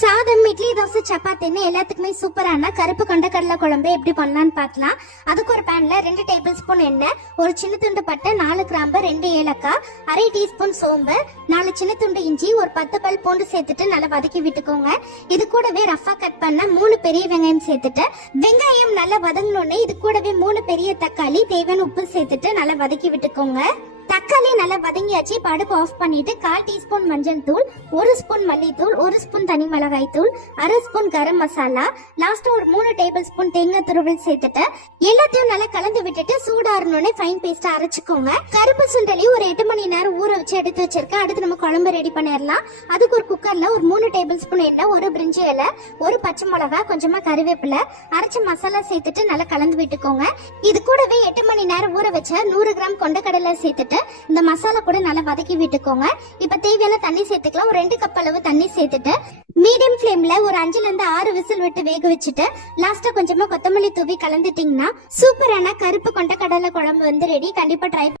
சாதம் இட்லி தோசை சப்பாத்தின்னு எல்லாத்துக்குமே சூப்பரான கருப்பு கொண்டக்கடலை குழம்பு எப்படி பண்ணலாம்னு பார்க்கலாம். அதுக்கு ஒரு பேன்ல ரெண்டு டேபிள் ஸ்பூன் எண்ணெய் ஒரு சின்ன துண்டு பட்டை நாலு கிராம்பு ரெண்டு ஏலக்காய் அரை டீஸ்பூன் சோம்பு நாலு சின்ன துண்டு இஞ்சி ஒரு பத்து பல் பூண்டு சேர்த்துட்டு நல்லா வதக்கி விட்டுக்கோங்க. இது கூடவே ரஃபா கட் பண்ண மூணு பெரிய வெங்காயம் சேர்த்துட்டு வெங்காயம் நல்லா வதங்கினோடனே இது கூடவே மூணு பெரிய தக்காளி தேவையான உப்பு சேர்த்துட்டு நல்லா வதக்கி விட்டுக்கோங்க. தக்காளி நல்லா வதங்கியாச்சு. இப்போ அடுப்பு ஆஃப் பண்ணிட்டு கால் டீஸ்பூன் மஞ்சள் தூள் ஒரு ஸ்பூன் மல்லித்தூள் ஒரு ஸ்பூன் தனி மிளகாய் தூள் அரை ஸ்பூன் கரம் மசாலா லாஸ்ட்டாக ஒரு மூணு டேபிள் ஸ்பூன் தேங்காய் துருவல் சேர்த்துட்டு எல்லாத்தையும் நல்லா கலந்து விட்டுட்டு சூடாறணும்னே ஃபைன் பேஸ்டா அரைச்சிக்கோங்க. கருப்பு சுண்டலி ஒரு எட்டு மணி நேரம் ஊற வச்சு எடுத்து வச்சிருக்கேன். அடுத்து நம்ம குழம்பு ரெடி பண்ணிடலாம். அதுக்கு ஒரு குக்கர்ல ஒரு மூணு டேபிள் ஸ்பூன் எண்ணெய் ஒரு பிரிஞ்சி இலை ஒரு பச்சை மிளகா கொஞ்சமா கருவேப்பிலை அரைச்ச மசாலா சேர்த்துட்டு நல்லா கலந்து விட்டுக்கோங்க. இது கூடவே எட்டு மணி நேரம் ஊற வச்ச நூறு கிராம் கொண்டக்கடலை சேர்த்துட்டு இந்த மசாலா கூட நல்லா வதக்கி விட்டுக்கோங்க. இப்ப தேவையான தண்ணி சேர்த்துக்கலாம். ஒரு ரெண்டு கப் அளவு தண்ணி சேர்த்துட்டு மீடியம் ஃப்ளேம்ல ஒரு அஞ்சுல இருந்து ஆறு விசில் விட்டு வேக வச்சுட்டு லாஸ்டா கொஞ்சமா கொத்தமல்லி தூவி கலந்துட்டீங்கன்னா சூப்பரான கருப்பு கொண்ட கடலை குழம்பு வந்து ரெடி கண்டிப்பா ட்ரை